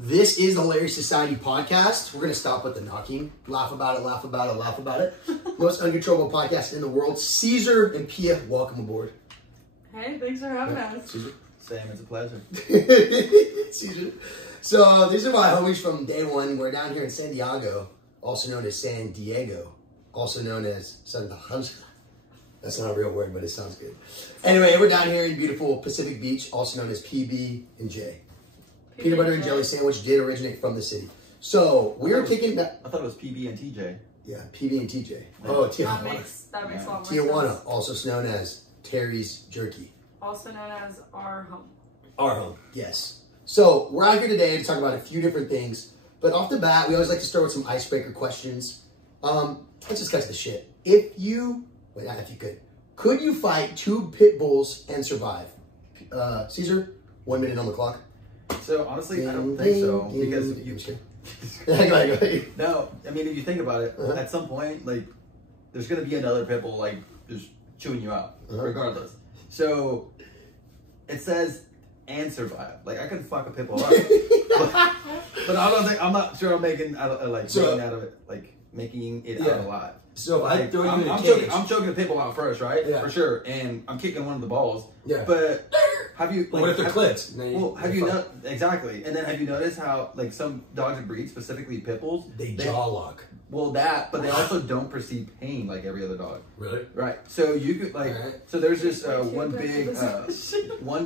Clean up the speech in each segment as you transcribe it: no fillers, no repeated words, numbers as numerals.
This is the Hilarious Society podcast. We're going to stop with the knocking. Laugh about it, laugh about it, laugh about it. Most uncontrollable podcast in the world. Cesar and Pia, welcome aboard. Hey, thanks for having us. Cesar. Sam, it's a pleasure. Cesar. So these are my homies from day one. We're down here in San Diego, also known as San Diego, also known as San Diego. That's not a real word, but it sounds good. Anyway, we're down here in beautiful Pacific Beach, also known as PB and J. Peanut butter and jelly sandwich did originate from the city. So we're kicking back. I thought it was PB and TJ. Yeah, PB and TJ. Oh, Tijuana. That makes a lot more Tijuana, sense. also known as Terry's Jerky. Also known as our home. Our home, yes. So we're out here today to talk about a few different things. But off the bat, we always like to start with some icebreaker questions. Let's just cut to the shit. If you could you fight 2 pit bulls and survive? Caesar, 1 minute on the clock. So honestly, I don't think so because you. Go ahead. No, I mean if you think about it, at some point, like there's gonna be another pit bull like just chewing you out, regardless. So it says and survive. Like I can fuck a pit bull up, but I'm not sure I'm making out of it out alive. So if I throw you in a cage, I'm choking the pit bull out first, right? Yeah. For sure, and I'm kicking one of the balls. Yeah. But have you? Like, what if they're clipped? Well, have you exactly? And then have you noticed how like some dogs and breeds, specifically pit bulls, they jaw lock. Well, but they also don't perceive pain like every other dog. Really? Right. So you could so there's this one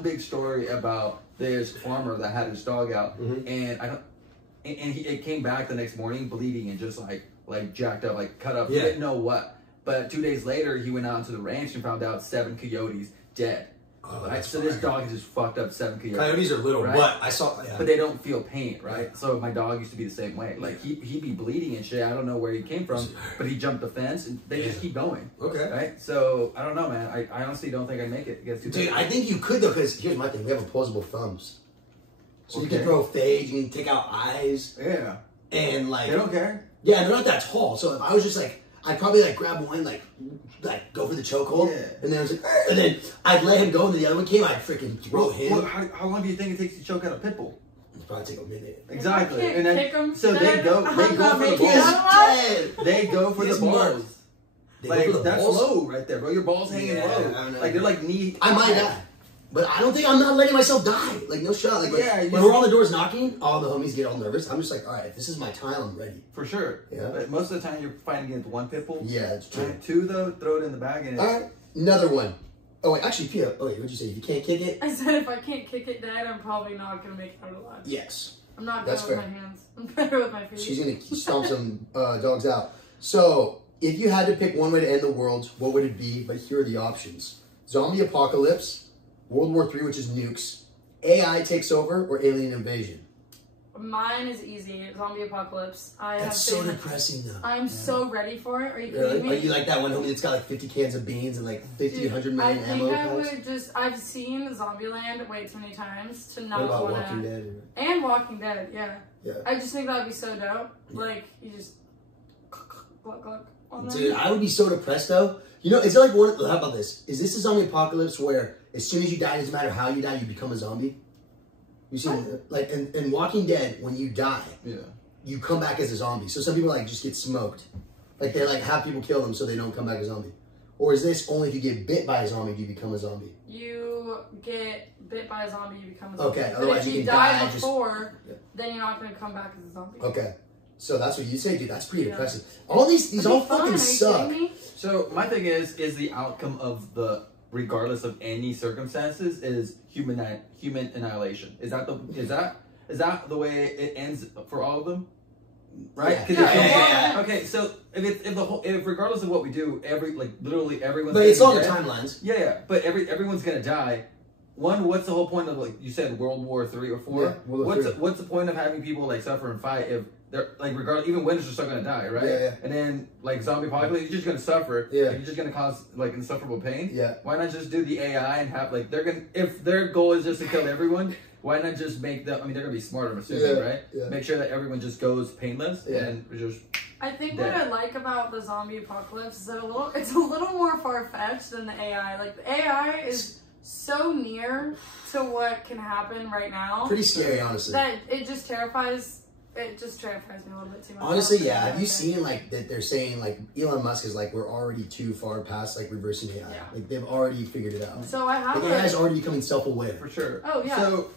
big story about this farmer that had his dog out, and it came back the next morning bleeding and just like jacked up, like cut up. He didn't know what. But 2 days later, he went out to the ranch and found out 7 coyotes dead. Oh, right? So this dog has just fucked up 7 coyotes. Coyotes are little, right? but I saw. Yeah. But they don't feel pain, right? So my dog used to be the same way. Like he'd be bleeding and shit. I don't know where he came from, but he jumped the fence and they just keep going. Okay. Right? So I don't know, man. I honestly don't think I'd make it against 2 Dude, I think you could though, because here's my thing: we have opposable thumbs, so you can throw phage, you can take out eyes. Yeah. And like they don't care. Yeah, they're not that tall. So if I was just like, I'd probably like grab one, like go for the chokehold, and then I was like, and then I'd let him go, and then the other one came, I'd freaking throw him. Well, how long do you think it takes to choke out a pit bull? It'd probably take a minute. Exactly. And then they go for the balls. They go for the balls. Like that's low right there, bro. Your balls hanging low. Like they're like knee. I might die. But I don't think I'm not letting myself die. Like, no shot. Like when we're on the doors knocking, all the homies get all nervous. I'm just like, all right, if this is my time, I'm ready. For sure. Yeah. But most of the time, you're fighting against 1 pit bull. Yeah, that's true. Right? 2, though, throw it in the bag. And all right, another one. Oh, wait, actually, Pia, what'd you say? If you can't kick it? I said if I can't kick it dead, I'm probably not going to make it out alive. Yes. I'm not good with my hands. I'm better with my feet. She's going to stomp some dogs out. So, if you had to pick one way to end the world, what would it be? But here are the options. Zombie apocalypse. World War III, which is nukes. AI takes over, or alien invasion? Mine is easy. Zombie apocalypse. That's so depressing, though. I'm so ready for it. Are you really? kidding me? Are you like that one homie that's got like 50 cans of beans and like 100 million ammo? I think I've seen Zombieland way too many times to not want to. What about Walking Dead? And Walking Dead, yeah. Yeah. I just think that would be so dope. Like, you just... Dude, I would be so depressed, though. You know, is it like how about this? Is this a zombie apocalypse where as soon as you die, it doesn't matter how you die, you become a zombie? You see, like in Walking Dead, when you die, you come back as a zombie. So some people like just get smoked. Like they like have people kill them so they don't come back as a zombie. Or is this only if you get bit by a zombie, do you become a zombie? You get bit by a zombie, you become a zombie. Okay, but otherwise if you die before, then you're not going to come back as a zombie. Okay. So that's what you say, dude. That's pretty depressing. All these all fucking suck. So my thing is the outcome of regardless of any circumstances, is human annihilation. Is that the way it ends for all of them? Right? Yeah. Okay, so if regardless of what we do, literally everyone's. But it's longer timelines. Yeah. But everyone's gonna die. One, what's the whole point of like you said World War III or IV? Yeah, what's the point of having people like suffer and fight if they're like regardless, even winners are still gonna die, right? Yeah. And then like zombie apocalypse, you're just gonna suffer. Yeah. Like, you're just gonna cause like insufferable pain. Yeah. Why not just do the AI and have like if their goal is just to kill everyone, why not just make them? I mean, they're gonna be smarter, I'm assuming, right? Yeah. Make sure that everyone just goes painless and just. I think what I like about the zombie apocalypse is that it's a little more far fetched than the AI. Like the AI is so near to what can happen right now. Pretty scary, honestly. That it just terrifies. It just terrifies me a little bit too much. Honestly, yeah. Have you seen like that? They're saying like Elon Musk is like we're already too far past like reversing AI. Yeah. Like they've already figured it out. So I have. Like AI is already becoming self-aware. For sure. Oh yeah. So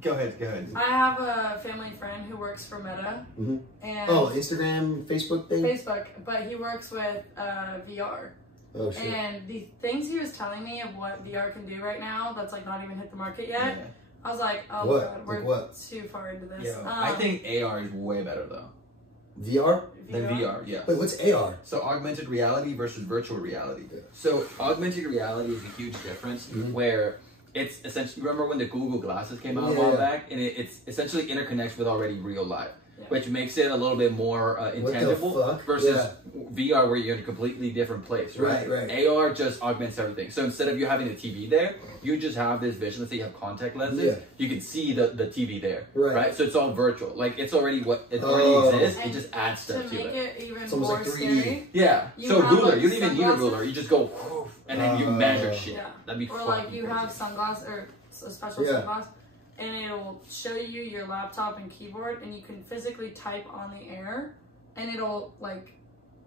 go ahead. I have a family friend who works for Meta. Mm-hmm. And Instagram, Facebook thing. Facebook, but he works with VR. Oh shit. And the things he was telling me of what VR can do right now, that's like not even hit the market yet. Yeah. I was like, oh god, we're too far into this. Yeah. I think AR is way better though. VR? Than VR, yeah. Wait, what's AR? So augmented reality versus virtual reality. Yeah. So augmented reality is a huge difference where it's essentially, remember when the Google glasses came out a while back? And it's essentially interconnects with already real life. Which makes it a little bit more intangible versus VR where you're in a completely different place, right? AR just augments everything. So instead of you having a TV there, you just have this vision. Let's say you have contact lenses, you can see the TV there, right? So it's all virtual. Like it's already already exists. It just adds stuff to it. It even it's almost more like 3D. Scary, yeah. So ruler, you don't even need a ruler. You just go and then you measure shit. Yeah. That'd be or like you have sunglasses or a special sunglasses. And it'll show you your laptop and keyboard, and you can physically type on the air, and it'll like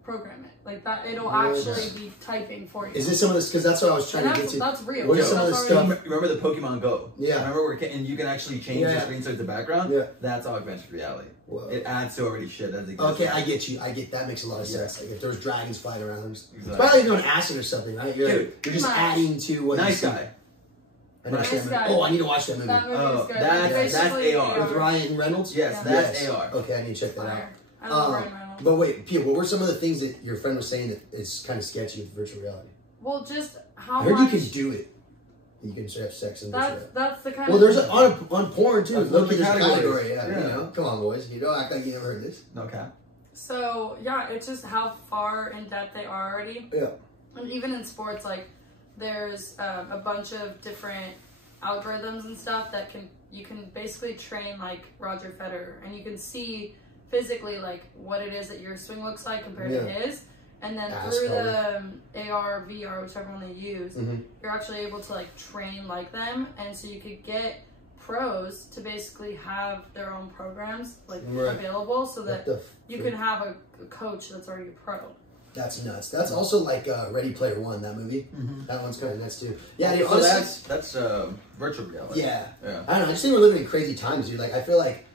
program it like that. It'll actually be typing for you. Is this some of this? Because that's what I was trying to get to. That's real. What is some of this stuff? Remember the Pokemon Go? Yeah. Remember and you can actually change the screen so it's the background. Yeah. That's augmented reality. Whoa. It adds to already shit that exists. Okay, I get you. That makes a lot of sense. Like if there was dragons flying around, it's probably like on acid or something, right? You're just adding to what. Nice guy. Oh, I need to watch that movie. That movie is good. That's AR. With Ryan Reynolds? Yes, that's AR. Okay, I need to check that out. I love Ryan Reynolds. But wait, Pia, what were some of the things that your friend was saying that is kind of sketchy with virtual reality? Well, just how I heard you can do it. You can have sex in virtual reality. That's the kind of... Well, there's on porn, too. Look at this category. Yeah. You know, come on, boys. You don't act like you never heard this. No cap. So, yeah, it's just how far in depth they are already. Yeah. And even in sports, like, there's a bunch of different algorithms and stuff that you can basically train like Roger Federer, and you can see physically like what it is that your swing looks like compared to his, and then through the AR, VR, whichever one they use, you're actually able to like train like them, and so you could get pros to basically have their own programs like available so that you can have a coach that's already a pro. That's nuts. That's also like Ready Player One, that movie. That one's kind of nuts too. Yeah, so that's virtual reality. Yeah. I don't know. I just think we're living in crazy times, dude. Like, I feel like,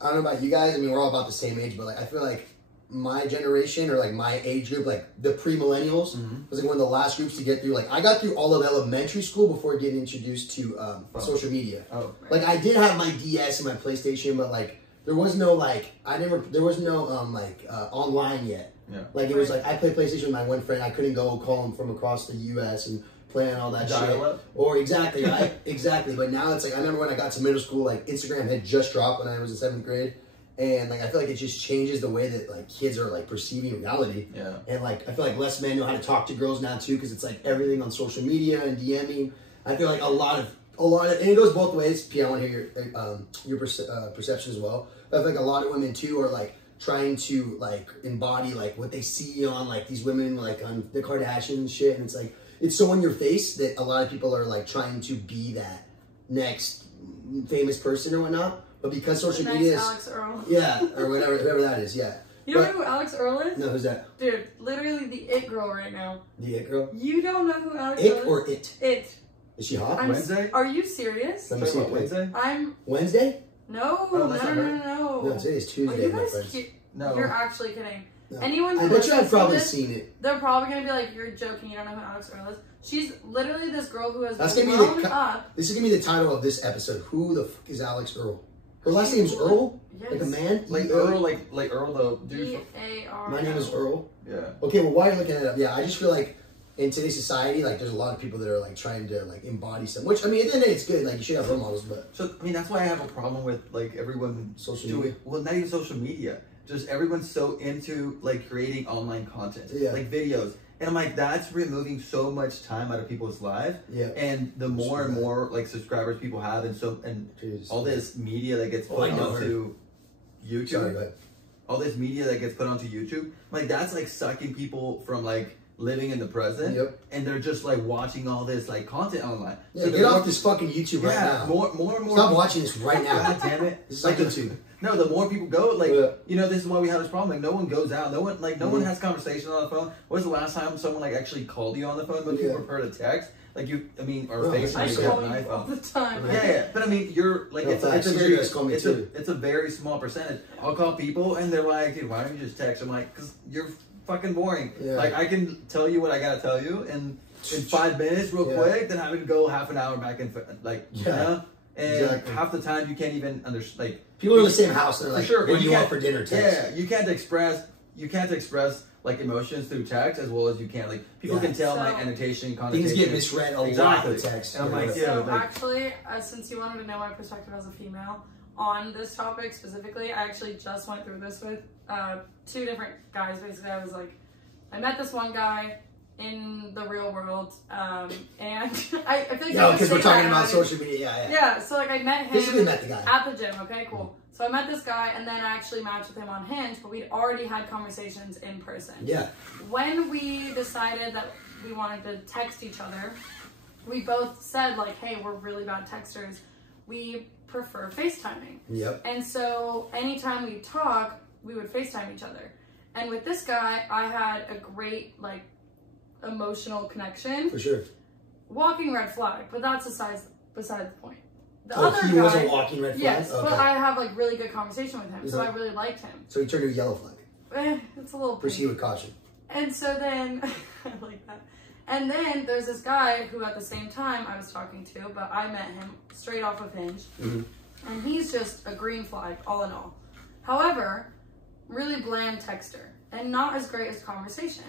I don't know about you guys. I mean, we're all about the same age, but like, I feel like my generation or like my age group, like the pre-millennials, was like one of the last groups to get through. Like, I got through all of elementary school before getting introduced to social media. Like, I did have my DS and my PlayStation, but like, there was no like, there was no online yet. Yeah. Like, it was like, I played PlayStation with my one friend. I couldn't go call him from across the U.S. and play on all that shit. Or exactly, right? Exactly. But now it's like, I remember when I got to middle school, like, Instagram had just dropped when I was in 7th grade. And, like, I feel like it just changes the way that, like, kids are, like, perceiving reality. Yeah. And, like, I feel like less men know how to talk to girls now, too, because it's, like, everything on social media and DMing. I feel like a lot of, and it goes both ways. Pia, I want to hear your perception as well. But I feel like a lot of women, too, are, like, trying to like embody like what they see on like these women like on the Kardashians and shit, and it's like it's so in your face that a lot of people are like trying to be that next famous person or whatnot, but because social media is Alex Earl. Yeah, or whoever that is. Yeah, you don't know who Alex Earl is? No, who's that? Dude, literally the it girl right now. The it girl? You don't know who Alex Earl is? Or it? It. Is she hot? Wednesday? Are you serious? Let me see. Wednesday? Wednesday? No, No, today's Tuesday, my friends. No. You're actually kidding. No. Anyone I bet you I've probably seen it. They're probably going to be like, you're joking, you don't know who Alex Earl is. She's literally this girl who has This is going to be the title of this episode. Who the fuck is Alex Earl? Her last name's Earl? Yes. Like a man? Like Earl, like Earl the dude. E-A-R-L. My name is Earl? Yeah. Okay, well, while you're looking it up, yeah, I just feel like in today's society, like, there's a lot of people that are, like, trying to, like, embody something. Which, I mean, at the end of the day, it's good. Like, you should have role models, but... So, I mean, that's why I have a problem with, like, everyone... Social media? Well, not even social media. Just everyone's so into, like, creating online content. Yeah. Like, videos. And I'm like, that's removing so much time out of people's lives. Yeah. And the more and more, like, subscribers people have, and all this media that gets put onto YouTube... Sorry, go ahead. All this media that gets put onto YouTube, like, that's, like, sucking people from, like... living in the present, and they're just like watching all this like content online. Yeah, so get off this fucking YouTube right now. More and more. Stop watching this right now. God damn it! This is like YouTube. No, the more people go, like you know, this is why we have this problem. Like no one goes out. No one one has conversations on the phone. When's the last time someone like actually called you on the phone? Most people prefer to text. Like or FaceTime. I call you all the time. Yeah. But I mean, you're like it's a very small percentage. I'll call people and they're like, dude, why don't you just text? I'm like, because you're fucking boring. Yeah. Like I can tell you what I gotta tell you in 5 minutes, real quick. Then I would go half an hour back and you know. And half the time you can't even understand. Like people are in the same house. They're like, sure, when you out for dinner, text. Yeah, you can't express like emotions through text as well as you can. Like people can tell my annotation, connotation. Things get misread a lot with text. And I'm like, actually, since you wanted to know my perspective as a female on this topic specifically, I actually just went through this with 2 different guys. Basically, I was like, I met this one guy in the real world, and I feel like because we're talking about social media. Yeah, so like I met him met the guy at the gym. Okay, cool. So I met this guy, and then I actually matched with him on Hinge, but we'd already had conversations in person. Yeah. When we decided that we wanted to text each other, we both said like, hey, we're really bad texters. We prefer FaceTiming. Yep. And so anytime we talk, we would FaceTime each other. And with this guy, I had a great like emotional connection. For sure. Walking red flag, but that's beside the point. The other guy was a walking red flag? Yes, but I have like really good conversation with him, so I really liked him. So he turned to a yellow flag. It's a little proceed with caution. And so then I like that. And then there's this guy who at the same time I was talking to, but I met him straight off of Hinge. And he's just a green flag all in all. However, really bland texter and not as great as conversation.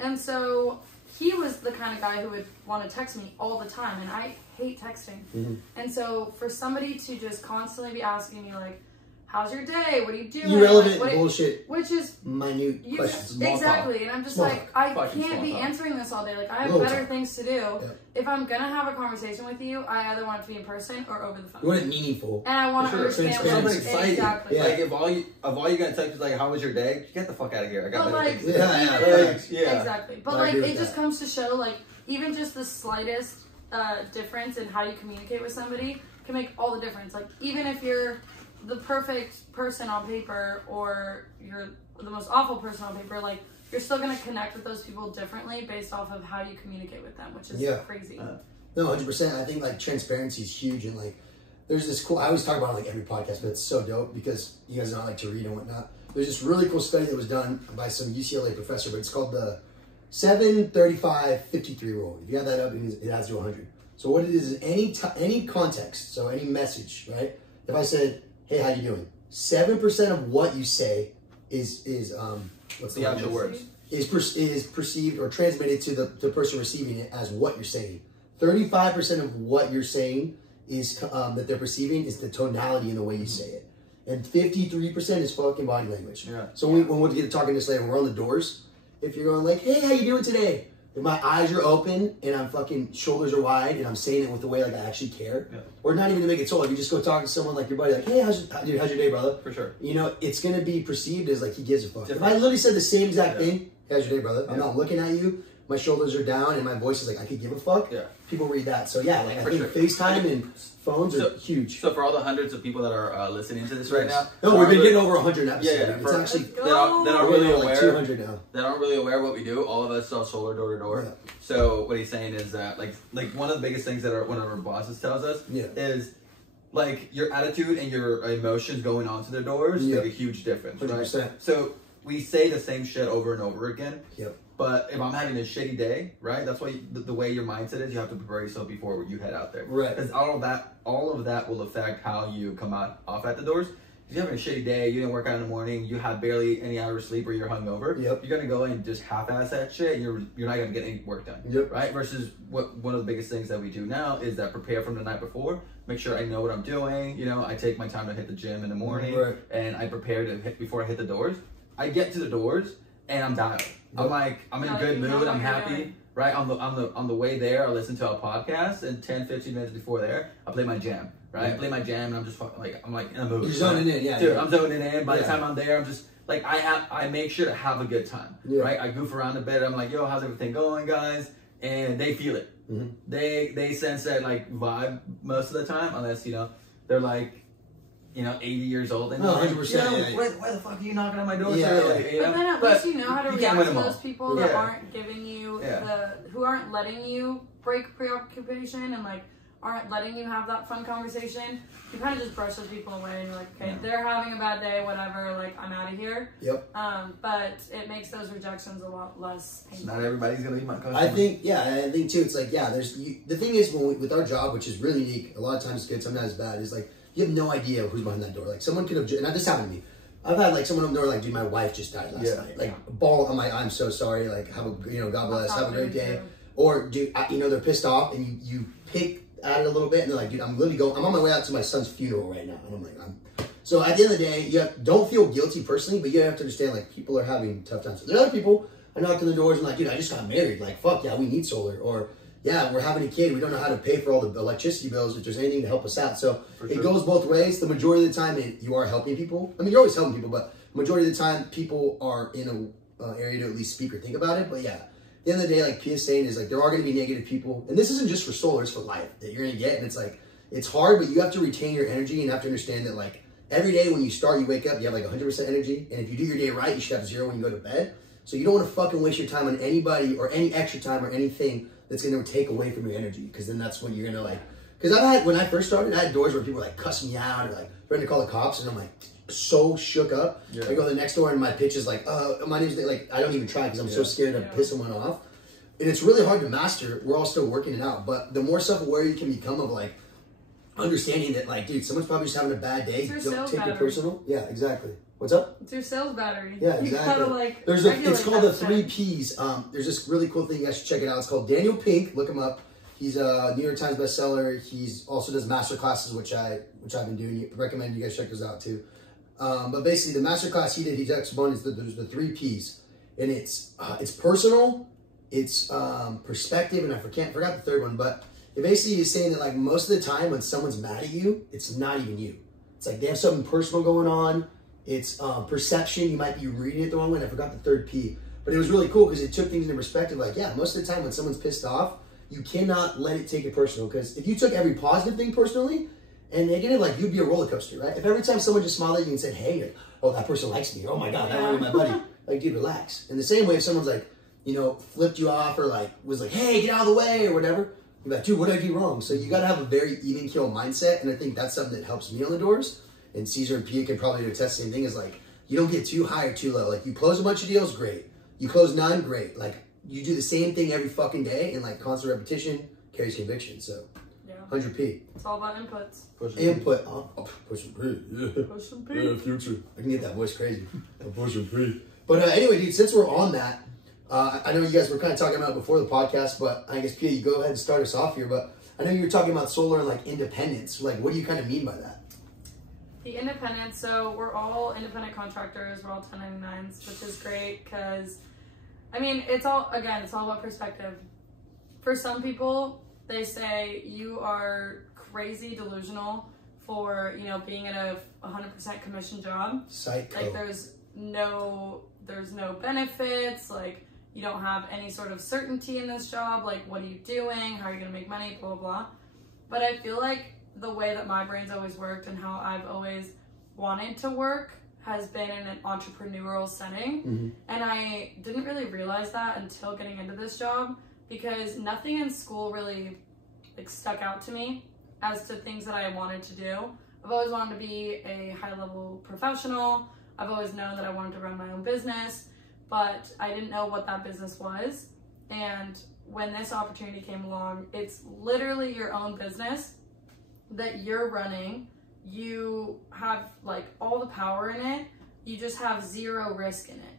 And so he was the kind of guy who would want to text me all the time, and I hate texting. And so for somebody to just constantly be asking me like, how's your day? What are you doing? Irrelevant bullshit. Which is minute questions. Exactly. And I'm just like, I can't be answering this all day. Like, I have better things to do. Yeah. If I'm going to have a conversation with you, I either want it to be in person or over the phone. You want it meaningful. And I want to understand something exciting. Exactly. Yeah. Like, if all you got to text is like, how was your day? Get the fuck out of here. I got better things to do. Exactly. But like, it just comes to show, like, even just the slightest difference in how you communicate with somebody can make all the difference. Like, even if you're the perfect person on paper or you're the most awful person on paper, like you're still going to connect with those people differently based off of how you communicate with them, which is crazy. No, 100%. I think like transparency is huge, and like there's this cool, I always talk about it, like every podcast, but it's so dope because you guys don't like to read and whatnot. There's this really cool study that was done by some UCLA professor, but it's called the 7-35-53 rule. If you have that up, it adds to 100. So what it is any context, so any message, right? If I said, hey, how you doing? 7% of what you say is what's the actual words? Is perceived or transmitted to the person receiving it as what you're saying. 35% of what you're saying is that they're perceiving is the tonality and the way you say it. And 53% is fucking body language. Yeah. So when we'll get to talking this later, when we're on the doors, if you're going like, hey, how you doing today? If my eyes are open and I'm fucking shoulders are wide and I'm saying it with the way like I actually care, or not even to make it so, if you just go talk to someone like your buddy, like, hey, how's your day, brother? For sure. You know, it's gonna be perceived as like he gives a fuck. Different. If I literally said the same exact thing, hey, how's your day, brother? I'm not looking at you. My shoulders are down and my voice is like I could give a fuck. Yeah. People read that. So yeah, like I think FaceTime and phones are huge. So for all the hundreds of people that are listening to this right now, no, we've been getting over 100 episodes. Yeah, it's actually that aren't really aware. Like 200 now. That aren't really aware of what we do. All of us sell solar door to door. So what he's saying is that like one of the biggest things that one of our bosses tells us is like your attitude and your emotions going onto the doors make a huge difference. 100%. Right? So we say the same shit over and over again. Yep. But if I'm having a shitty day, right? That's why the way your mindset is, you have to prepare yourself before you head out there. Right. Because all of that will affect how you come off at the doors. If you're having a shitty day, you didn't work out in the morning, you have barely any hours of sleep, or you're hungover, you're gonna go and just half-ass that shit, and you're not gonna get any work done. Right? Versus one of the biggest things that we do now is that prepare from the night before. Make sure I know what I'm doing. You know, I take my time to hit the gym in the morning, and I prepare to hit before I hit the doors. I get to the doors and I'm dialed. I'm in a good mood. I'm happy. Right on the way there, I listen to a podcast, and 10-15 minutes before there, I play my jam. Right, I play my jam, and I'm just like I'm in a mood. You're zoning in, Dude, I'm zoning in. By the time I'm there, I'm just like I make sure to have a good time, right? I goof around a bit. I'm like, yo, how's everything going, guys? And they feel it. They sense that like vibe most of the time, unless they're like 80 years old and 100%. Why the fuck are you knocking on my door? But then at least you know how to react to those people that aren't giving you who aren't letting you break preoccupation and like aren't letting you have that fun conversation. You kind of just brush those people away and you're like, okay, they're having a bad day, whatever, like I'm out of here. Yep. But it makes those rejections a lot less painful. Not everybody's gonna be my customer. I think too, it's like, there's the thing is with our job, which is really unique, a lot of times it's good, sometimes it's bad, is like you have no idea who's behind that door. Like someone could have, and this happened to me. I've had like someone on the door like, dude, my wife just died last night. Like ball, I'm so sorry. Like have a God bless, have a great day. Or dude, they're pissed off and you pick at it a little bit and they're like, dude, I'm on my way out to my son's funeral right now. And I'm like, so at the end of the day, don't feel guilty personally, but you have to understand like people are having tough times. So there are other people, I knock on the doors and like, dude, I just got married. Like, fuck yeah, we need solar. Or yeah, we're having a kid. We don't know how to pay for all the electricity bills if there's anything to help us out. So it goes both ways. The majority of the time, you are helping people. I mean, you're always helping people, but the majority of the time, people are in an area to at least speak or think about it. But yeah, at the end of the day, like Pia's saying, is like there are going to be negative people. And this isn't just for solar, it's for life that you're going to get. And it's like, it's hard, but you have to retain your energy and have to understand that like every day when you start, you wake up, you have like 100% energy. And if you do your day right, you should have 0 when you go to bed. So you don't want to fucking waste your time on anybody or any extra time or anything that's going to take away from your energy, because then that's when you're going to like, because when I first started, I had doors where people were like cuss me out or like threatening to call the cops, and I'm like so shook up. I go to the next door and my pitch is like, my name's like, I don't even try because I'm so scared of pissing one off. And it's really hard to master. We're all still working it out, but the more self-aware you can become of like understanding that like, dude, someone's probably just having a bad day. Don't take it personal. Yeah, exactly. What's up? It's your sales battery. Yeah, exactly. You gotta like. It's called the 3 Ps. There's this really cool thing, you guys should check it out. It's called Daniel Pink. Look him up. He's a New York Times bestseller. He's also does master classes, which I've been doing. Recommend you guys check those out too. But basically, the master class he did, he's exponent is the 3 Ps, and it's personal, it's perspective, and I forgot the third one, but it basically is saying that like most of the time when someone's mad at you, it's not even you. It's like they have something personal going on. It's perception. You might be reading it the wrong way. And I forgot the 3rd P, but it was really cool because it took things into perspective. Like, yeah, most of the time when someone's pissed off, you cannot let it take it personal, because if you took every positive thing personally and negative, like you'd be a roller coaster, right? If every time someone just smiled at you and said, hey, like, oh, that person likes me. Oh my God, that was my buddy. Like, dude, relax. In the same way, if someone's like, flipped you off or like was like, hey, get out of the way or whatever, you're like, dude, what did I do wrong? So you got to have a very even keel mindset. And I think that's something that helps me on the doors. And Cesar and Pia can probably attest the same thing, is like, you don't get too high or too low. Like, you close a bunch of deals, great. You close none, great. Like, you do the same thing every fucking day, and like constant repetition carries conviction. So 100p. It's all about inputs. Input. Push and P. Yeah. Push and P. Yeah, future. I can get that voice crazy. Push and P. But anyway, dude, since we're on that, I know you guys were kind of talking about it before the podcast, but I guess Pia, you go ahead and start us off here. But I know you were talking about solar and like independence. Like, what do you kind of mean by that? The independent, so we're all independent contractors, we're all 1099s, which is great because, I mean, it's all about perspective. For some people, they say you are crazy delusional for, being at a 100% commission job. Psycho. Like, there's no benefits, like, you don't have any sort of certainty in this job, like, what are you doing, how are you going to make money, blah, blah, blah. But I feel like the way that my brain's always worked and how I've always wanted to work has been in an entrepreneurial setting. And I didn't really realize that until getting into this job, because nothing in school really like stuck out to me as to things that I wanted to do. I've always wanted to be a high-level professional. I've always known that I wanted to run my own business, but I didn't know what that business was. And when this opportunity came along, it's literally your own business that you're running. You have like all the power in it. You just have 0 risk in it.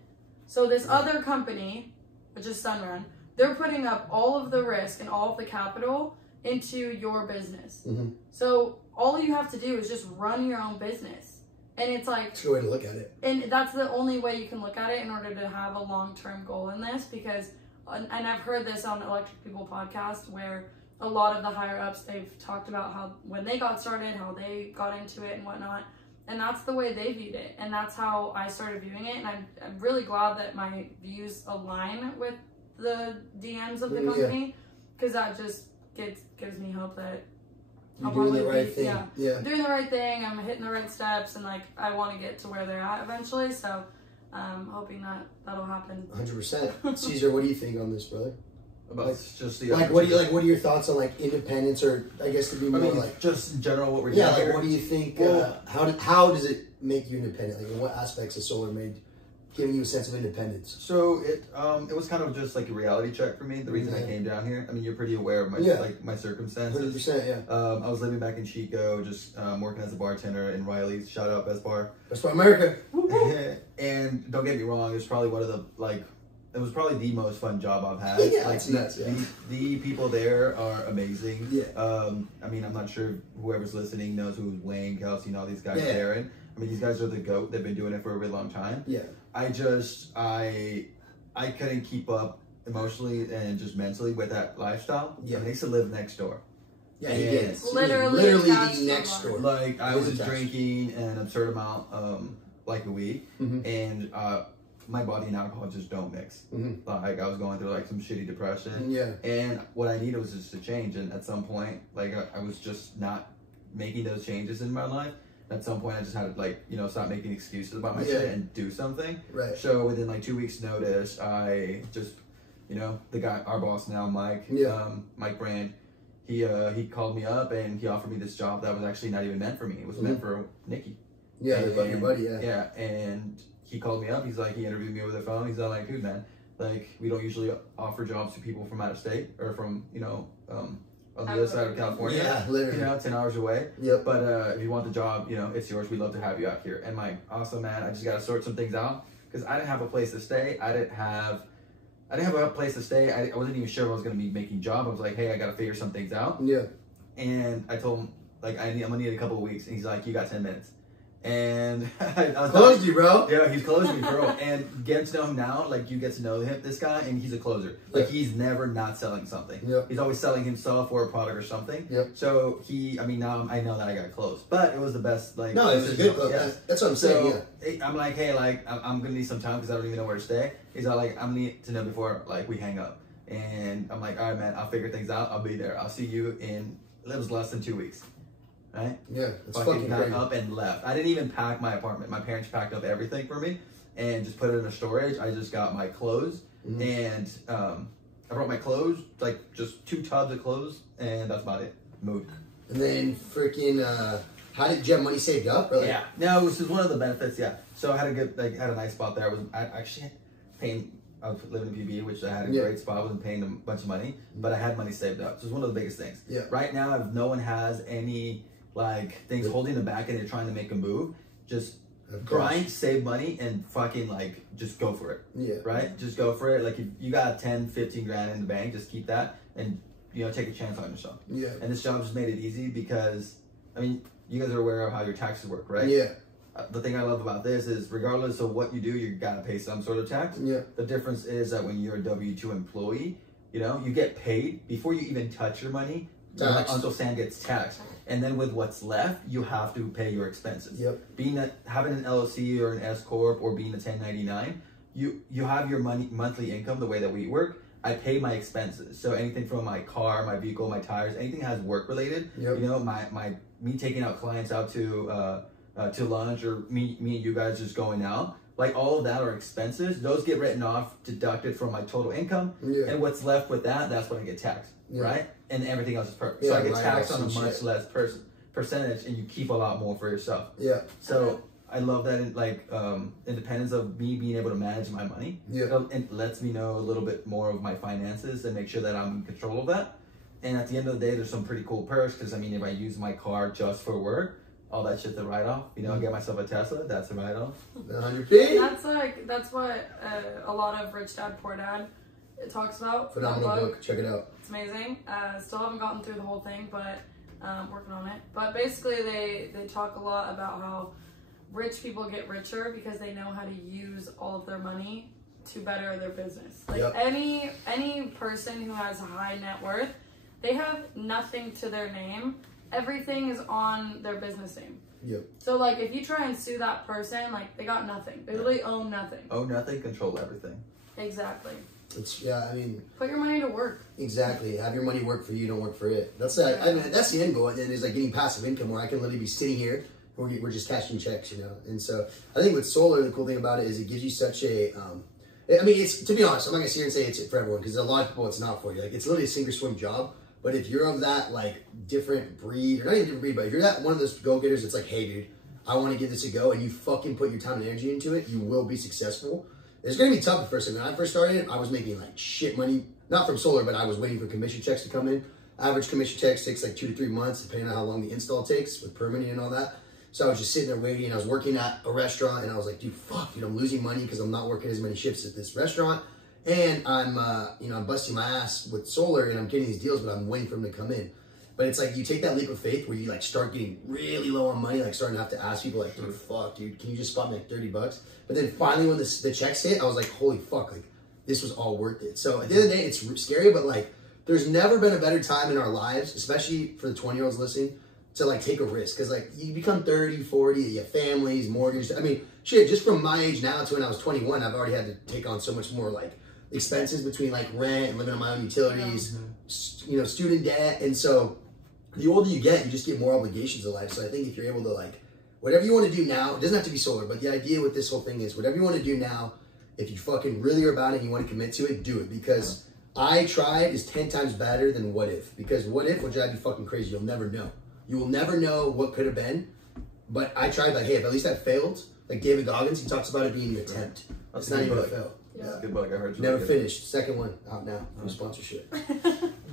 So this other company, which is Sunrun, they're putting up all of the risk and all of the capital into your business. So all you have to do is just run your own business. And it's like, that's a good way to look at it. And that's the only way you can look at it in order to have a long-term goal in this, because, and I've heard this on the Electric People podcast, where a lot of the higher ups, they've talked about how when they got started, how they got into it and whatnot. And that's the way they viewed it. And that's how I started viewing it. And I'm really glad that my views align with the DMs of the company. Because that just gives me hope that you're doing the right thing. Yeah. I'm doing the right thing. I'm hitting the right steps. And like, I want to get to where they're at eventually. So I'm hoping that'll happen. 100%. Cesar, what do you think on this, brother? About like, just the what are your thoughts on like independence, or I guess to be more like just in general what we're doing? doing. Like what do you think? How does it make you independent? Like in what aspects of solar made giving you a sense of independence? So it was kind of just like a reality check for me. The reason I came down here. I mean, you're pretty aware of my my circumstances. 100%, yeah. I was living back in Chico, just working as a bartender in Riley's. Shout out Best Bar. Best Bar America. And don't get me wrong, it's probably one of the it was probably the most fun job I've had. Yeah, like it's nuts, the people there are amazing. Yeah. I mean, I'm not sure whoever's listening knows who Wayne, Kelsey, and all these guys are there. I mean, these guys are the GOAT. They've been doing it for a really long time. Yeah. I couldn't keep up emotionally and just mentally with that lifestyle. Yeah. I used to live next door. Yeah, he did. Literally the next door. Like I was drinking an absurd amount, like a week, and my body and alcohol just don't mix. Like I was going through like some shitty depression. Yeah. And what I needed was just a change. And at some point, like I was just not making those changes in my life. At some point, I just had to like, stop making excuses about my shit and do something. Right. So within like 2 weeks notice, I just, the guy, our boss now, Mike, Mike Brand, he called me up and he offered me this job that was actually not even meant for me. It was meant for Nikki. Yeah, your buddy, Yeah, and he called me up. He's like, he interviewed me over the phone. He's like, dude, man, like, we don't usually offer jobs to people from out of state or from, on the other side of California. Yeah, literally. 10 hours away. Yep. But if you want the job, it's yours. We'd love to have you out here. And like, awesome, man. I just got to sort some things out because I didn't have a place to stay. I didn't have a place to stay. I wasn't even sure if I was going to be making a job. I was like, hey, I got to figure some things out. Yeah. And I told him, like, I'm going to need a couple of weeks. And he's like, you got 10 minutes. And I was closed you, bro. Yeah, he's closed me, bro. And getting to know him now, like you get to know this guy, and he's a closer. Like he's never not selling something. Yep. He's always selling himself or a product or something. Yep. So now I know that I got closed, but it was the best. Like no, it was a good close. Yeah. That's what I'm saying. Yeah. I'm like, hey, like I'm gonna need some time because I don't even know where to stay. He's all like, I'm gonna need to know before like we hang up. And I'm like, all right, man, I'll figure things out. I'll be there. I'll see you in. It was less than 2 weeks. Right? Yeah, it's fucking got up and left. I didn't even pack my apartment. My parents packed up everything for me and just put it in a storage. I just got my clothes and I brought my clothes, like just 2 tubs of clothes, and that's about it. Moved. And then freaking, how did you have money saved up? Or like? Yeah. No, this is one of the benefits. Yeah. So I had a nice spot there. I actually paying. I was living in PB, which I had a great spot. I wasn't paying them a bunch of money, but I had money saved up. So it's one of the biggest things. Yeah. Right now, if no one has any like things holding them back and they're trying to make a move, just grind, save money, and fucking like just go for it. Yeah. Right? Just go for it. Like if you got 10, 15 grand in the bank, just keep that and take a chance on yourself. Yeah. And this job just made it easy because I mean, you guys are aware of how your taxes work, right? Yeah. The thing I love about this is regardless of what you do, you gotta pay some sort of tax. Yeah. The difference is that when you're a W-2 employee, you get paid before you even touch your money until Sam gets taxed. And then with what's left, you have to pay your expenses. Yep. Having an LLC or an S corp or being a 1099, you have your monthly income the way that we work. I pay my expenses. So anything from my car, my vehicle, my tires, anything that has work related. Yep. Me taking out clients out to lunch or me and you guys just going out. Like all of that are expenses. Those get written off, deducted from my total income. Yeah. And what's left with that's what I get taxed. Yeah. Right? And everything else is perfect. So I get taxed on a much less percentage and you keep a lot more for yourself. Yeah. So I love that independence of me being able to manage my money. Yeah. It lets me know a little bit more of my finances and make sure that I'm in control of that. And at the end of the day, there's some pretty cool perks because if I use my car just for work, all that shit's a write-off. I get myself a Tesla, that's a write-off. 100p? That's what a lot of Rich Dad Poor Dad talks about. Phenomenal book. Check it out. It's amazing. Still haven't gotten through the whole thing, but working on it. But basically, they talk a lot about how rich people get richer because they know how to use all of their money to better their business. Like any person who has a high net worth, they have nothing to their name. Everything is on their business name. Yep. So like, if you try and sue that person, like they got nothing. They literally own nothing. Own nothing, control everything. Exactly. It's I mean. Put your money to work. Exactly. Have your money work for you, don't work for it. That's I mean, that's the end goal. And is like getting passive income where I can literally be sitting here. We're just cashing checks, you know. And so I think with solar, the cool thing about it is it gives you such a. I mean, it's, to be honest, I'm not gonna sit here and say it's for everyone because a lot of people it's not for you. Like it's literally a sink or swim job. But if you're of that like different breed, or not even different breed, but if you're that one of those go-getters, it's like, hey, dude, I want to give this a go, and you fucking put your time and energy into it, you will be successful. It's gonna be tough at first. When I first started, I was making like shit money, not from solar, but I was waiting for commission checks to come in. Average commission checks takes like 2 to 3 months, depending on how long the install takes with permitting and all that. So I was just sitting there waiting, and I was working at a restaurant, and I was like, dude, fuck, dude, I'm losing money because I'm not working as many shifts at this restaurant. And I'm, I'm busting my ass with solar and I'm getting these deals, but I'm waiting for them to come in. But it's like, you take that leap of faith where you like start getting really low on money, like starting to have to ask people like, dude, fuck, dude, can you just spot me like $30? But then finally when the checks hit, I was like, holy fuck, like this was all worth it. So at the end of the day, it's scary, but like there's never been a better time in our lives, especially for the 20-year-olds listening, to like take a risk. Cause like you become 30, 40, you have families, mortgage. I mean, shit, just from my age now to when I was 21, I've already had to take on so much more like expenses between like rent and living on my own utilities, you know, student debt. And so the older you get, you just get more obligations in life. So I think if you're able to like, whatever you want to do now, it doesn't have to be solar, but the idea with this whole thing is whatever you want to do now, if you fucking really are about it and you want to commit to it, do it. Because I tried is 10 times better than what if. Because what if will drive you fucking crazy. You'll never know. You will never know what could have been. But I tried like, hey, if at least I failed, like David Goggins, he talks about it being an attempt. It's not even a fail. Yeah. Good book. I heard. Never finished. Second one out now. No sponsorship.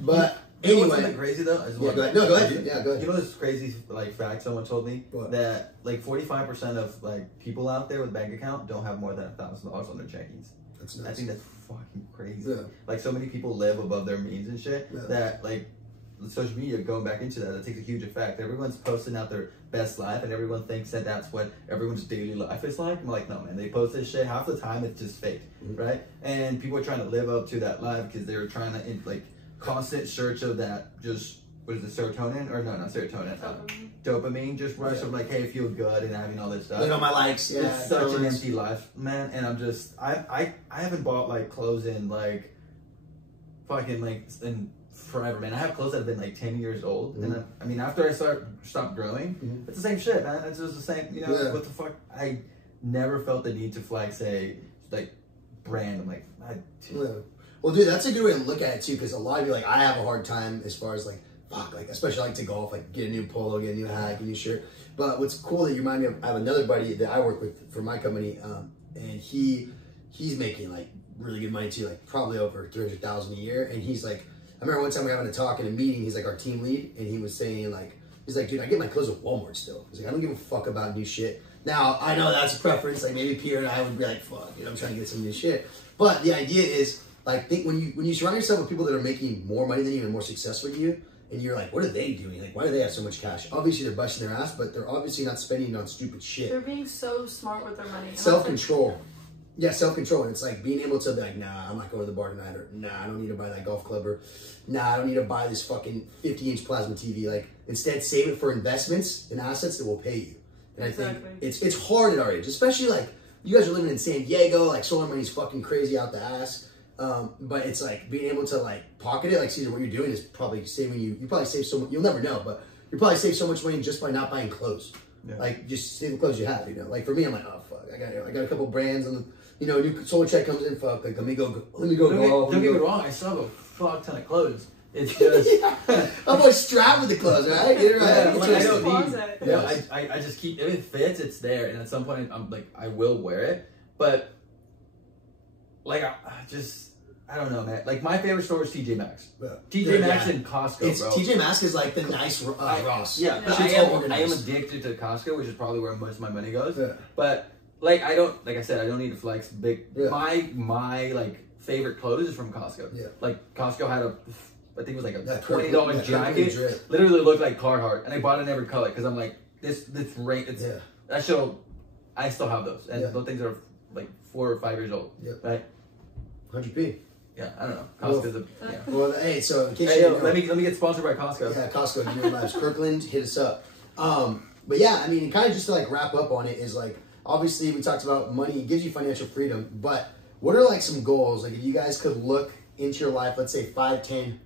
But anyway, you know what's something crazy though? Yeah, go ahead. No, go ahead. Yeah, go ahead. You know this crazy like fact someone told me What? that like 45% of like people out there with a bank account don't have more than $1,000 on their checkings. That's nuts. I think that's fucking crazy. Yeah. Like so many people live above their means and shit Yeah. that like social media going back into that takes a huge effect. Everyone's posting out their best life and everyone thinks that that's what everyone's daily life is like. I'm like, no man, they post this shit half the time it's just fake, right? And people are trying to live up to that life because they're trying to like constant search of that just what is it, serotonin or no not serotonin dopamine just rush of like, hey, feel good and having all this stuff. Look at my likes. Yeah, It's such an empty life, man. And I'm just I haven't bought like clothes in like fucking like in forever, man. I have clothes that have been like 10 years old, and I mean, after I stopped growing, it's the same shit, man. It's just the same, you know. What the fuck? I never felt the need to flex a like brand. I'm like, well, dude, that's a good way to look at it too, because a lot of you like, I have a hard time as far as like, fuck, like especially like to golf, like get a new polo, get a new hat, get a new shirt. But what's cool that you remind me of, I have another buddy that I work with for my company, and he's making like really good money too, like probably over 300,000 a year, and he's like. I remember one time we were having a talk in a meeting, he's like our team lead, and he was saying like, he's like, dude, I get my clothes at Walmart still. He's like, I don't give a fuck about new shit. Now, I know that's a preference, like maybe Pierre and I would be like, fuck, you know, I'm trying to get some new shit. But the idea is, like, think when you surround yourself with people that are making more money than you and more successful than you, and you're like, what are they doing? Like, why do they have so much cash? Obviously, they're busting their ass, but they're obviously not spending it on stupid shit. They're being so smart with their money. Self-control. Yeah, self-control. And it's like being able to be like, nah, I'm not going to the bar tonight, or nah, I don't need to buy that golf club, or nah, I don't need to buy this fucking 50-inch plasma TV. Like, instead, save it for investments and assets that will pay you. And I think it's hard at our age, especially like, you guys are living in San Diego, like solar money's fucking crazy out the ass. But it's like being able to like pocket it, like Cesar, what you're doing is probably saving you probably save so much, you'll never know, but you probably save so much money just by not buying clothes. Yeah. Like, just save the clothes you have, you know? Like, for me, I'm like, oh, fuck, I got a couple brands on the, you know, new solar check comes in, fuck, like, let me go golf. Don't get me wrong, I still have a fuck ton of clothes. It's just... I'm always strapped with the clothes, right? Get it right. Yeah, I don't need... You know, I just keep... If it fits, it's there. And at some point, I'm like, I will wear it. But, like, I don't know, man. Like, my favorite store is TJ Maxx. Yeah. TJ Maxx and Costco, bro. TJ Maxx is like the nice Ross. Yeah, I am addicted to Costco, which is probably where most of my money goes. Yeah. But, like, I said, I don't need to flex big. Yeah. My like, favorite clothes is from Costco. Yeah. Like, Costco had I think it was like a $20 jacket. Literally looked like Carhartt. And I bought it in every color because I'm like, I still have those. And those things are like 4 or 5 years old. Yep. Right? 100p. Yeah, I don't know. Costco's Well, hey, so in case let me get sponsored by Costco. Yeah, Costco, you know, Kirkland, hit us up. But yeah, I mean, kind of just to like wrap up on it is like, obviously we talked about money gives you financial freedom, but what are like some goals? Like if you guys could look into your life, let's say 5, 10,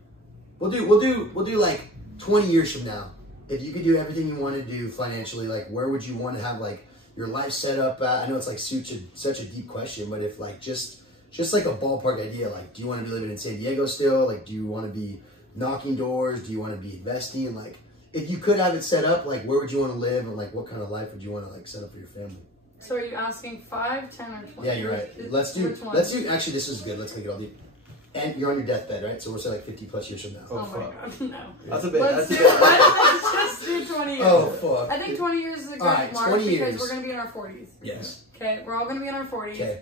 we'll do like 20 years from now. If you could do everything you want to do financially, like where would you want to have like your life set up at? I know it's like such a deep question, but if like just like a ballpark idea, like do you want to be living in San Diego still? Like do you want to be knocking doors? Do you want to be investing? Like if you could have it set up, like where would you want to live, and like what kind of life would you want to like set up for your family? So are you asking 5, 10, or 20? Yeah, you're right. Let's do. Actually, this is good. Let's make it all deep. And you're on your deathbed, right? So we're saying like 50 plus years from now. Oh my god, no. That's a bit. Let's That's a bit. just do 20 years. Oh fuck. I think 20 years is a good Alright, mark 20 because years. we're gonna be in our 40s. Yes. Okay, we're all gonna be in our 40s. Okay.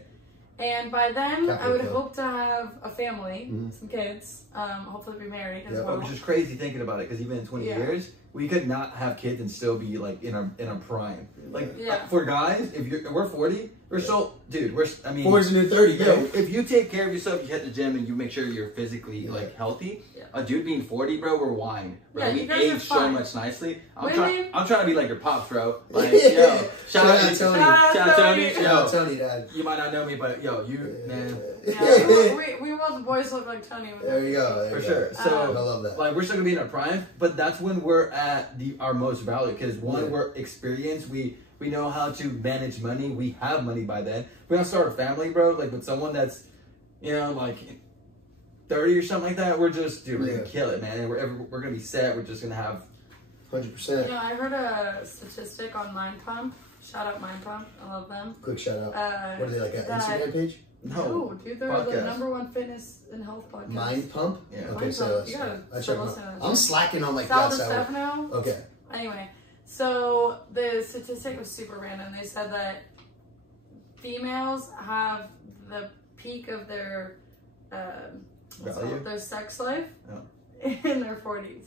And by then, I Capital would code. hope to have a family, some kids, hopefully be married as Yep. well. Which is crazy thinking about it, because even in 20 years, we could not have kids and still be like in our prime. Like for guys, if we're 40, we're still, dude. I mean, 40's a new 30. Yo, if you take care of yourself, you hit the gym, and you make sure you're physically like healthy. A dude being 40, bro, we're wine. Bro, Yeah, we you guys are age so fine. much nicely. I'm Women- trying to be like your pops, bro. Like, yo, shout out Tony. Shout out Tony. Yo, Shout out Tony, Dad. you might not know me, but yo, you man, Yeah, we want the boys to look like Tony. There you go. There for you sure. go. So I love that. like we're still gonna be in our prime, but that's when we're at our most value, because one, we're experienced. We know how to manage money. We have money by then. We're gonna start a family, bro. Like with someone that's, you know, like 30 or something like that. We're just, dude, we're gonna kill it, man. And we're gonna be set. We're just gonna have 100%. You know, I heard a statistic on Mind Pump. Shout out Mind Pump. I love them. Quick shout out. What are they, like an Instagram page? No, dude, they're podcast. the #1 fitness and health podcast. Mind Pump? Yeah. Okay, Mind so Pump. that's, You gotta I check start them listening to out. that. I'm slacking on like Sal that. Stefano. Okay. Anyway, so the statistic was super random. They said that females have the peak of their their sex life in their 40s.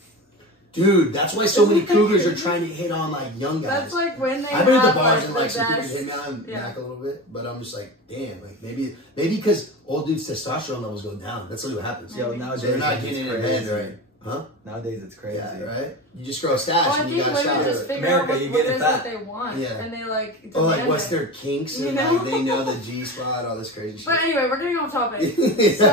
Dude, that's why so many cougars are trying to hit on like young guys. That's like when they I've been at the have bars like and the like some cougars best. hit me on back a little bit, but I'm just like, damn, like maybe because old dudes' testosterone levels go down. That's literally what happens. yo nowadays. So they're not getting it's in crazy. bed, right? Huh? Nowadays it's crazy. Yeah, right? You just grow a stash Well, I and you think got a women just shot. figure America, out you what get it it is back. that they want, Yeah. and they like Oh, like demand what's it. their kinks and You know? like they know the G spot, all this crazy shit. But anyway, we're getting off topic. Okay, So,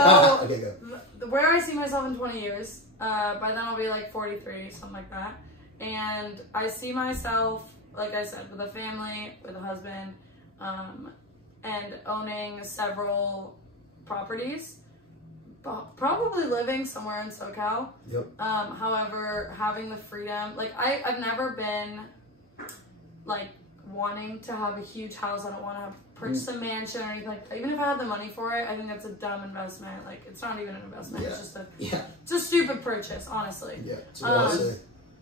go. where I see myself in 20 years, by then I'll be like 43, something like that. And I see myself, like I said, with a family, with a husband, and owning several properties. Probably living somewhere in SoCal. Yep. However, having the freedom, like I've never been like wanting to have a huge house. I don't want to purchase a mansion or anything like that. Even if I had the money for it, I think that's a dumb investment. Like it's not even an investment. Yeah. It's just Yeah. it's a stupid purchase, honestly. Yeah. So what I say?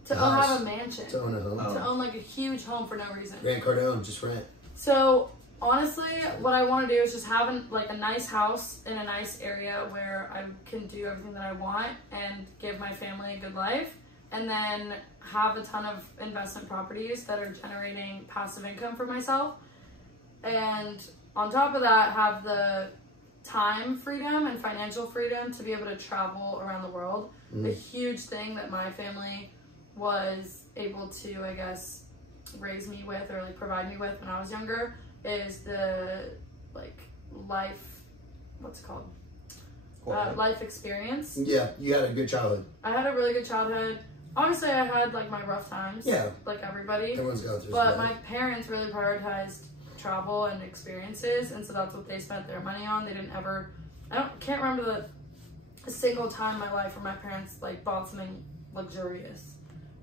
To have a mansion. To own a home. To own like a huge home for no reason. Grant Cardone, just rent. So honestly, what I want to do is just have like a nice house in a nice area where I can do everything that I want and give my family a good life, and then have a ton of investment properties that are generating passive income for myself. And on top of that, have the time freedom and financial freedom to be able to travel around the world. A huge thing that my family was able to, I guess, raise me with or like provide me with when I was younger is the like life, what's it called? Life experience. Yeah, you had a good childhood. I had a really good childhood. Obviously, I had like my rough times. Yeah. Like everybody. Everyone's going through But some my parents really prioritized travel and experiences, and so that's what they spent their money on. They didn't ever. Can't remember a single time in my life where my parents like bought something luxurious.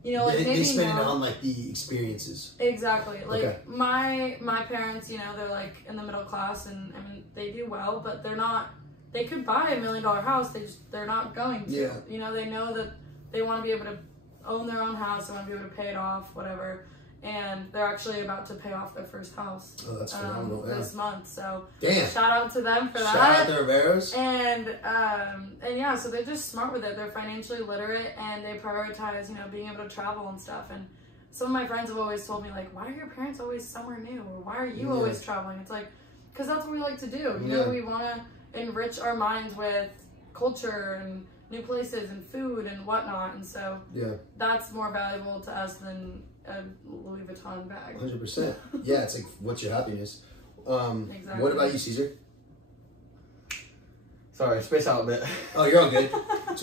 You know, like maybe they spend it now. on like the experiences. Exactly. Like Okay. my parents, you know, they're like in the middle class, and I mean they do well, but they're not. They could buy $1 million house. They're not going to. Yeah. You know, they know that they want to be able to own their own house. They want to be able to pay it off, whatever. And they're actually about to pay off their first house. Oh, that's phenomenal. This month. So Damn. shout out to them for Shout out that. the Riveros. And yeah, so they're just smart with it. They're financially literate, and they prioritize, you know, being able to travel and stuff. And some of my friends have always told me, like, why are your parents always somewhere new? Or why are you always traveling? It's like, because that's what we like to do. You know, we want to enrich our minds with culture and new places and food and whatnot. And so that's more valuable to us than a Louis Vuitton bag. 100%. Yeah, it's like, what's your happiness? Exactly. What about you, Cesar? Sorry, space out a bit. Oh, you're all good.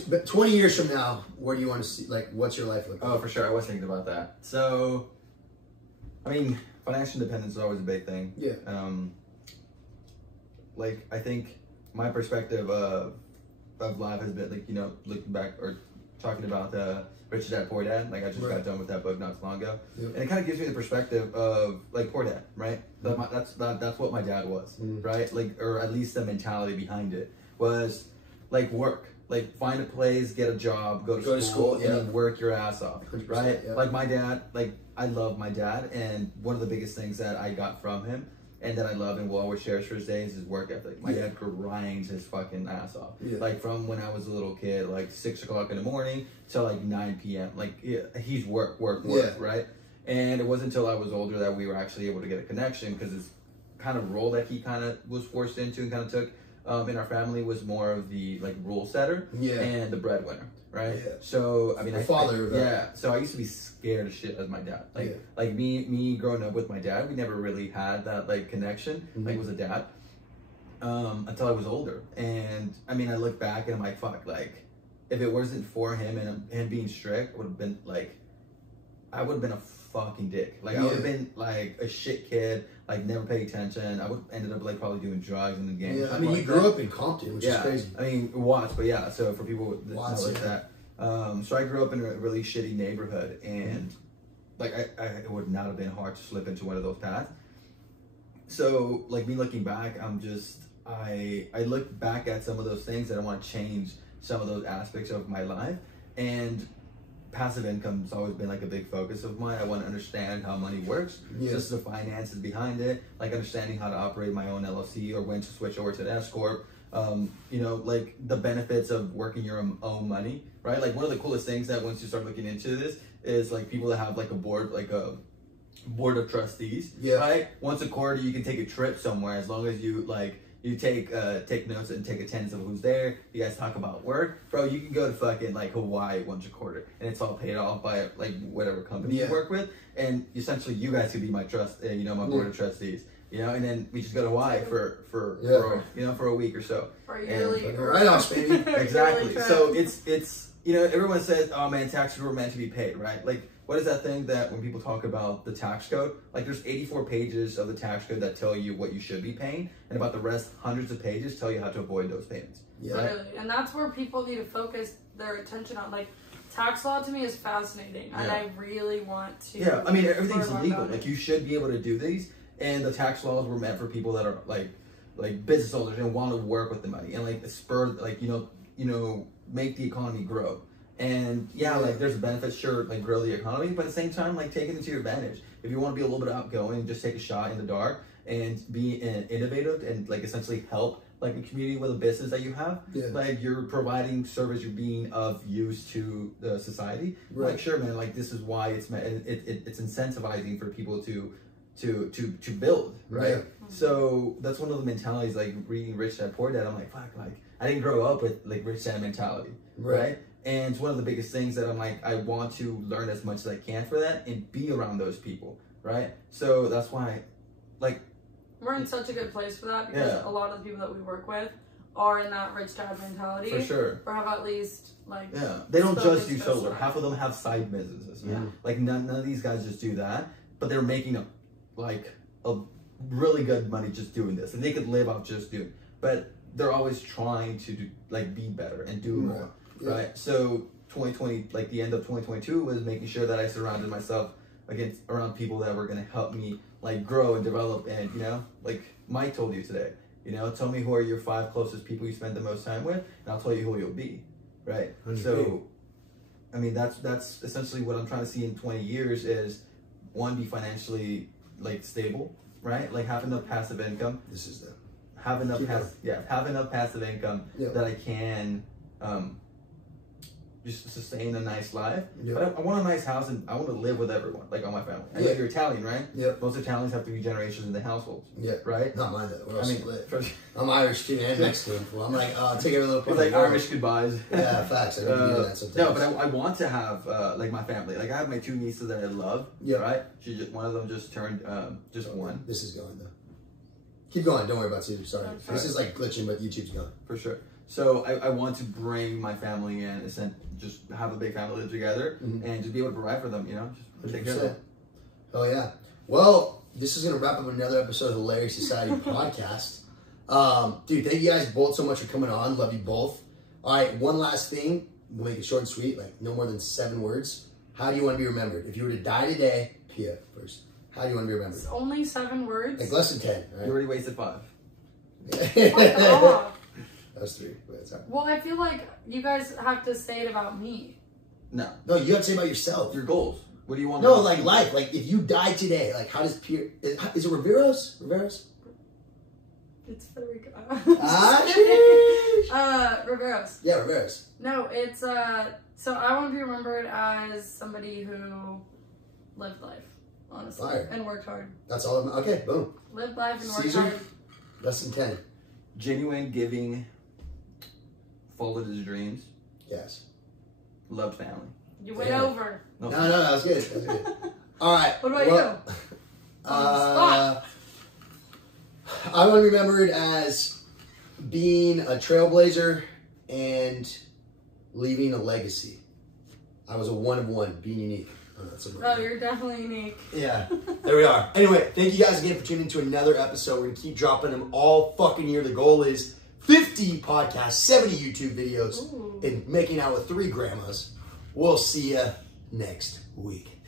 But 20 years from now, where do you want to see, like, what's your life look like? Oh, for sure. I was thinking about that. So, I mean, financial independence is always a big thing. Yeah. Like, I think my perspective of life has been, like, you know, looking back or talking about Rich Dad, Poor Dad. Like, I just got done with that book not too long ago. Yeah. And it kind of gives me the perspective of, like, Poor Dad, right? That's what my dad was, right? Like, or at least the mentality behind it was, like, work. Like, find a place, get a job, go to school, and then work your ass off, right? Yeah. Like, my dad, like, I love my dad, and one of the biggest things that I got from him and that I love and will always cherish for his days is work ethic. My dad grinds his fucking ass off. Yeah. Like, from when I was a little kid, like 6 o'clock in the morning till like 9 p.m. Like, he's work, right? And it wasn't until I was older that we were actually able to get a connection, because this kind of role that he kind of was forced into and kind of took in our family was more of the, like, rule setter and the breadwinner, right? Yeah. So, I mean, so I used to be scared of shit as my dad. Like me growing up with my dad, we never really had that, like, connection, like, was a dad, until I was older. And I mean, I look back and I'm like, fuck, like, if it wasn't for him and him being strict, would have been like, I would have been a fucking dick. Like, I would have been like a shit kid, like, never paid attention. I would ended up, like, probably doing drugs in the game. Yeah, I mean, you grew up in Compton, which is crazy. I mean, Watts, but yeah. So for people that know like that, so I grew up in a really shitty neighborhood, and like, it would not have been hard to slip into one of those paths. So, like, me looking back, I'm just I look back at some of those things that I want to change some of those aspects of my life, and passive income has always been, like, a big focus of mine. I want to understand how money works, just the finances behind it, like understanding how to operate my own LLC or when to switch over to an S corp. You know, like, the benefits of working your own money, right? Like, one of the coolest things that once you start looking into this is, like, people that have, like, a board, like a board of trustees, right? Once a quarter, you can take a trip somewhere, as long as you, like, you take notes and take attendance of who's there. You guys talk about work, bro. You can go to fucking, like, Hawaii once a quarter, and it's all paid off by, like, whatever company you work with. And essentially, you guys could be my my board of trustees. You know, and then we just go to Hawaii for a week or so. Or yearly, write-offs, baby. Exactly. So it's you know, everyone says, oh man, taxes were meant to be paid, right? Like, what is that thing that when people talk about the tax code, like, there's 84 pages of the tax code that tell you what you should be paying, and about the rest, hundreds of pages tell you how to avoid those payments. Yeah. Right? Literally. And that's where people need to focus their attention on. Like, tax law to me is fascinating, and I really want to. Yeah, I mean, everything's illegal. Like, you should be able to do these, and the tax laws were meant for people that are like business owners and want to work with the money and, like, spur, like, you know, make the economy grow. And like, there's benefits, sure, like, grow the economy, but at the same time, like, take it into your advantage. If you want to be a little bit outgoing, just take a shot in the dark and be innovative and, like, essentially help, like, a community with a business that you have. Like, you're providing service, you're being of use to the society. Like, sure, man, like, this is why it's incentivizing for people to build, right? So that's one of the mentalities, like, reading Rich Dad Poor Dad. I'm like, fuck, like, I didn't grow up with, like, Rich Dad mentality, right? And it's one of the biggest things that I'm like, I want to learn as much as I can for that and be around those people, right? So that's why, like, we're in such a good place for that, because a lot of the people that we work with are in that rich dad mentality. For sure. Or have at least, like, they don't just do solar. Half of them have side businesses. Like, none of these guys just do that, but they're making a really good money just doing this, and they could live off just doing. But they're always trying to do, like, be better and do more, right? So 2020, like, the end of 2022 was making sure that I surrounded myself around people that were going to help me, like, grow and develop. And, you know, like Mike told you today, you know, tell me who are your 5 closest people you spend the most time with, and I'll tell you who you'll be, right? So, I mean, that's essentially what I'm trying to see in 20 years is, one, be financially, like, stable, right? Like, have enough passive income. This is that. Have enough passive income that I can just sustain a nice life. Yep. But I want a nice house, and I want to live with everyone, like all my family. I know you're Italian, right? Yep. Most Italians have 3 generations in the households. Yeah. Right? Not mine though. We're all split. For, I'm Irish too and Mexican. Well, I'm like, I'll take every little it's like Irish goodbyes. Yeah, facts. I don't do that sometimes. No, but I want to have like my family. Like I have my 2 nieces that I love. Yeah. Right. One of them just turned just 1. This is going though. Keep going. Don't worry about Cesar. Sorry. Okay. This is like glitching, but YouTube's going. For sure. So I want to bring my family in and just have a big family live together and just be able to provide for them. You know, just take care of them. Oh yeah. Well, this is gonna wrap up another episode of the Hilarious Society podcast. Dude, thank you guys both so much for coming on. Love you both. All right, one last thing. We'll make it short and sweet, like no more than 7 words. How do you want to be remembered? If you were to die today, Pia first. How do you want to be remembered? It's only 7 words. Like less than 10. Right? You already wasted 5. Fuck off. That was 3. But sorry. Well, I feel like you guys have to say it about me. No, you have to say about yourself. your goals. What do you want? No, like life. Like if you die today, like how does Pia? Is it Riveros? Riveros? It's Federico. Riveros. Yeah, Riveros. No, it's so I want to be remembered as somebody who lived life, honestly, Fire. and worked hard. That's all. Okay, boom. Lived life and worked Cesar? hard. Less than 10. Genuine, giving, followed his dreams, Yes. loved family. You went Damn. over. No, that was good. That was good. All right. What about you? I want to be remembered as being a trailblazer and leaving a legacy. I was a 1 of 1, being unique. Oh, you're definitely unique. Yeah, there we are. Anyway, thank you guys again for tuning into another episode. We're going to keep dropping them all fucking year. The goal is 50 podcasts, 70 YouTube videos, and making out with 3 grandmas. We'll see you next week.